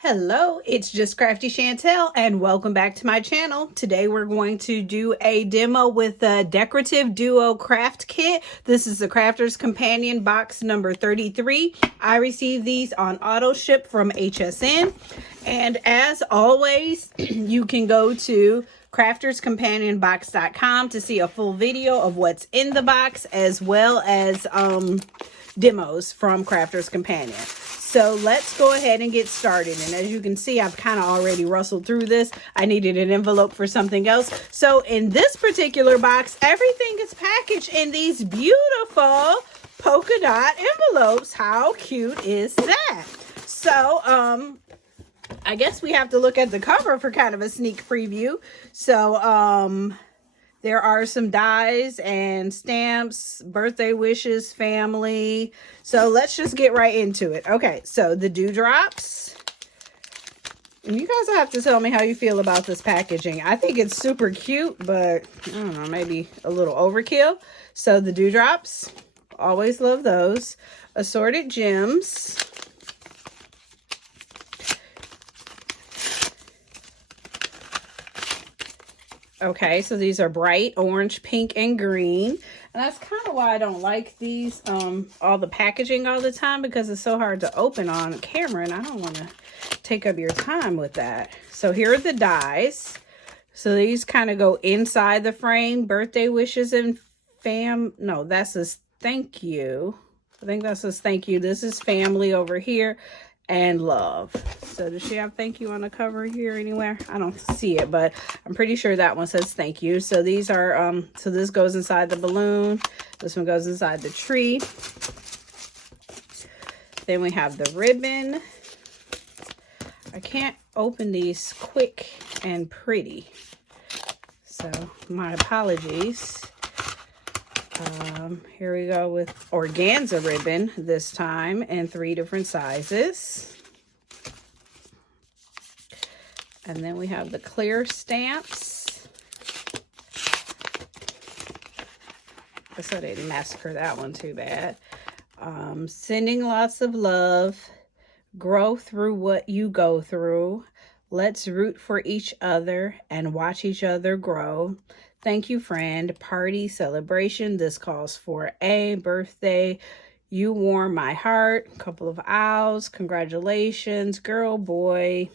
Hello, it's just Crafty Chantel and welcome back to my channel. Today we're going to do a demo with the Decorative Duo Craft Kit. This is the Crafter's Companion box number 33. I received these on auto ship from HSN. And as always, you can go to crafterscompanionbox.com to see a full video of what's in the box as well as demos from Crafter's Companion. So let's go ahead and get started. And as you can see, I've kind of already rustled through this. I needed an envelope for something else. So in this particular box, everything is packaged in these beautiful polka dot envelopes. How cute is that? So, I guess we have to look at the cover for kind of a sneak preview. So, there are some dies and stamps, birthday wishes, family. So let's just get right into it. Okay, so the dewdrops. And you guys have to tell me how you feel about this packaging. I think it's super cute, but I don't know, maybe a little overkill. So the dewdrops, always love those. Assorted gems. Okay, so these are bright orange, pink, and green. And that's kind of why I don't like these, all the packaging all the time, because it's so hard to open on camera, and I don't want to take up your time with that. So here are the dies. So these kind of go inside the frame. Birthday wishes and no, that says thank you. I think that says thank you. This is family over here. And love. So does she have thank you on the cover here anywhere? I don't see it, but I'm pretty sure that one says thank you. So these are so this goes inside the balloon, this one goes inside the tree. Then we have the ribbon. I can't open these quick and pretty, so my apologies. Here we go with organza ribbon this time in 3 different sizes. And then we have the clear stamps. Guess I didn't massacre that one too bad. Sending lots of love. Grow through what you go through. Let's root for each other and watch each other grow. Thank you, friend. Party, celebration. This calls for a birthday. You warm my heart. Couple of owls. Congratulations, girl, boy.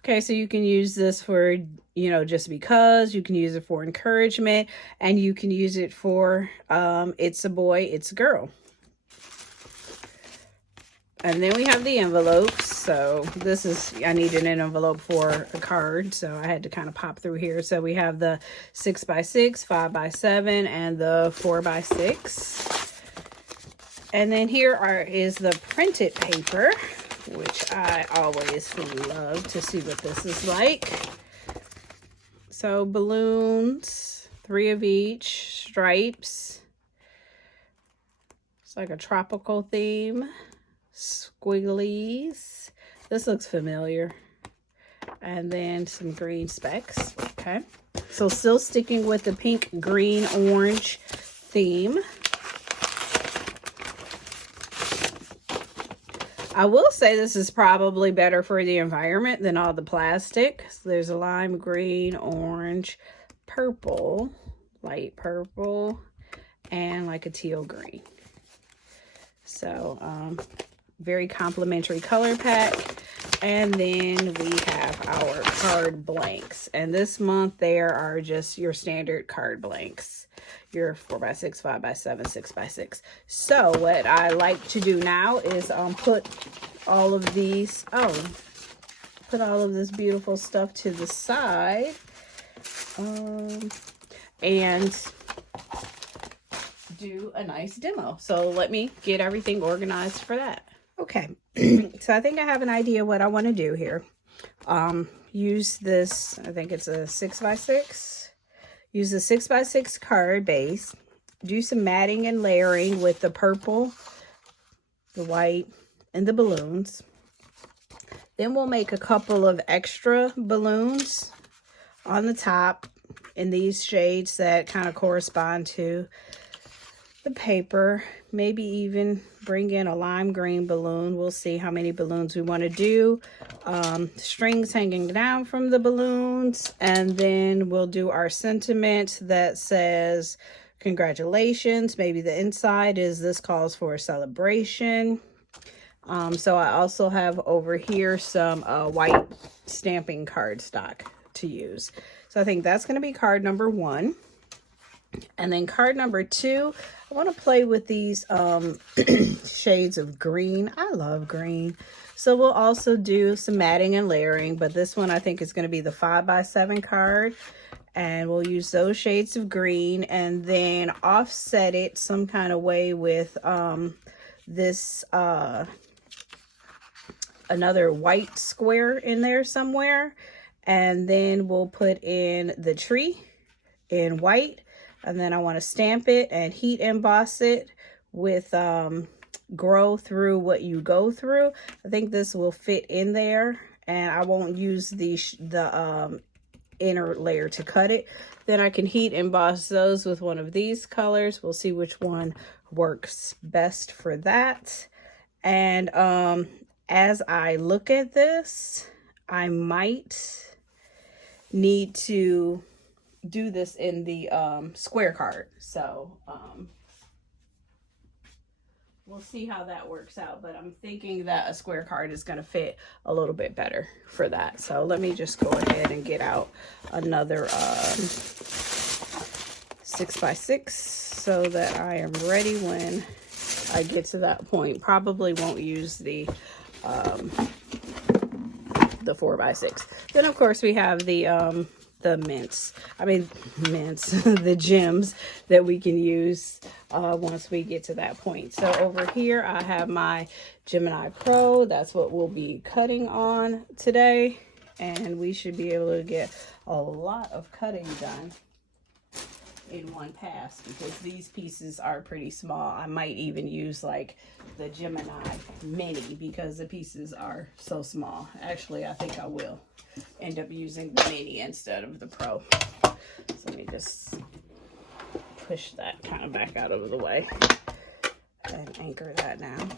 Okay, so you can use this for, you know, just because. You can use it for encouragement. And you can use it for it's a boy, it's a girl. And then we have the envelopes. So this is, I needed an envelope for a card, so I had to kind of pop through here. So we have the 6x6, 5x7, and the 4x6. And then here is the printed paper, which I always love to see what this is like. So balloons, 3 of each, stripes. It's like a tropical theme. Squigglies. This looks familiar. And then some green specks. Okay. So still sticking with the pink, green, orange theme. I will say this is probably better for the environment than all the plastic. So there's a lime green, orange, purple, light purple, and like a teal green. So, very complimentary color pack. And then we have our card blanks, and this month there are just your standard card blanks, your 4x6, 5x7, 6x6. So what I like to do now is put all of these, put all of this beautiful stuff to the side, and do a nice demo. So let me get everything organized for that. Okay, so I think I have an idea what I want to do here. Use this, I think it's a 6x6. Use the 6x6 card base. Do some matting and layering with the purple, the white, and the balloons. Then we'll make a couple of extra balloons on the top in these shades that kind of correspond to the paper, maybe even bring in a lime green balloon. We'll see how many balloons we want to do. Strings hanging down from the balloons, and then we'll do our sentiment that says congratulations. Maybe the inside is this calls for a celebration. So I also have over here some white stamping cardstock to use. So I think that's going to be card number 1. And then card number 2, I want to play with these shades of green. I love green. So we'll also do some matting and layering, but this one I think is going to be the 5x7 card. And we'll use those shades of green and then offset it some kind of way with this another white square in there somewhere. And then we'll put in the tree in white. And then I want to stamp it and heat emboss it with grow through what you go through. I think this will fit in there, and I won't use the inner layer to cut it. Then I can heat emboss those with one of these colors. We'll see which one works best for that. And as I look at this, I might need to do this in the square card. So we'll see how that works out, but I'm thinking that a square card is going to fit a little bit better for that. So let me just go ahead and get out another 6x6 so that I am ready when I get to that point. Probably won't use the 4x6. Then of course we have the the gems that we can use once we get to that point. So over here I have my Gemini Pro. That's what we'll be cutting on today, and we should be able to get a lot of cutting done in one pass because these pieces are pretty small. I might even use like the Gemini Mini because the pieces are so small. Actually, I think I will end up using the Mini instead of the Pro. So let me just push that kind of back out of the way and anchor that down.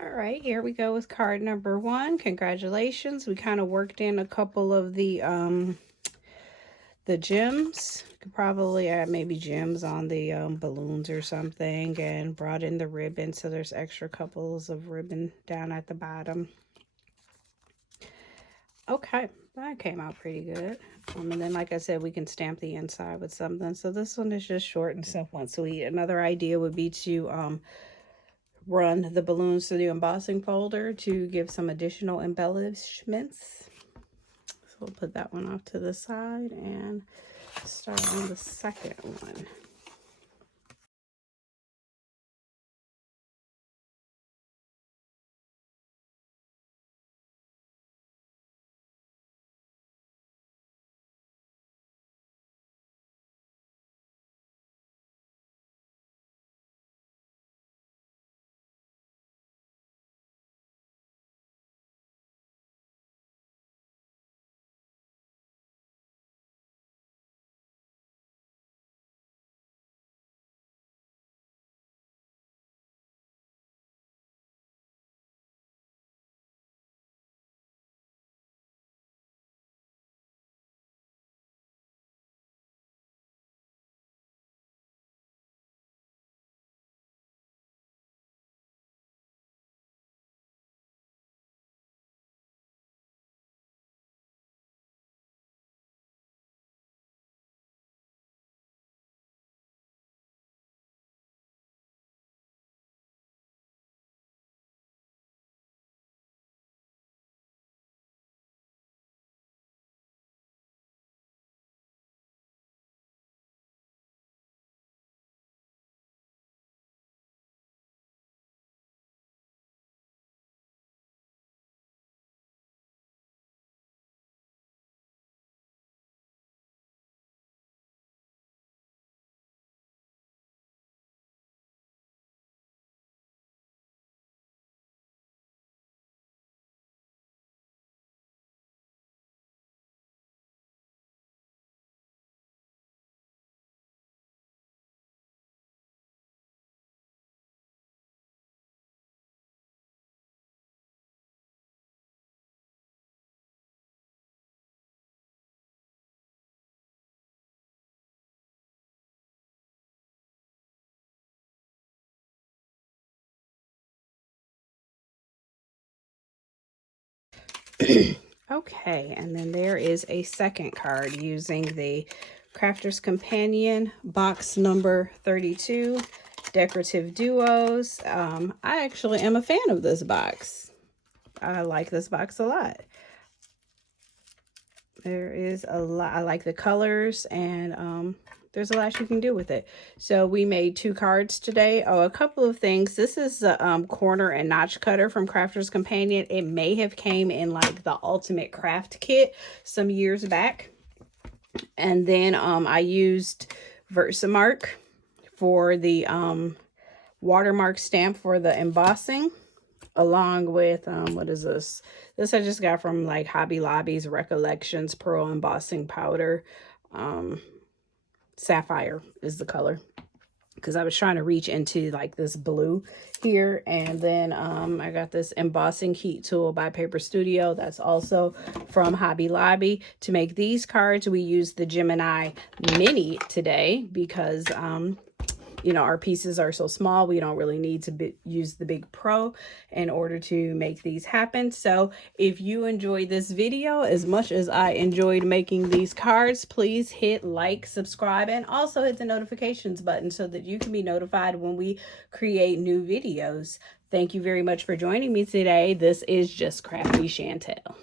All right, here we go with card number 1. Congratulations. We kind of worked in a couple of the gems. Could probably add maybe gems on the balloons or something, and brought in the ribbon, so there's extra couples of ribbon down at the bottom. Okay, that came out pretty good. And then, like I said, we can stamp the inside with something. So this one is just short and simple and sweet. Another idea would be to run the balloons through the embossing folder to give some additional embellishments. So we'll put that one off to the side and start on the second one. Okay, and then there is a second card using the Crafter's Companion box number 32, Decorative Duos. I actually am a fan of this box. I like this box a lot. There is a lot. I like the colors, and there's a lot you can do with it. So we made 2 cards today. Oh, a couple of things. This is the corner and notch cutter from Crafter's Companion. It may have came in like the Ultimate Craft Kit some years back. And then I used Versamark for the watermark stamp for the embossing, along with what is this? This I just got from like Hobby Lobby's Recollections Pearl Embossing Powder. Sapphire is the color, because I was trying to reach into like this blue here. And then I got this embossing heat tool by Paper Studio. That's also from Hobby Lobby. To make these cards, we used the Gemini Mini today because you know, our pieces are so small, we don't really need to use the big Pro in order to make these happen. So if you enjoyed this video as much as I enjoyed making these cards, please hit like, subscribe, and also hit the notifications button so that you can be notified when we create new videos. Thank you very much for joining me today. This is Just Crafty Chantel.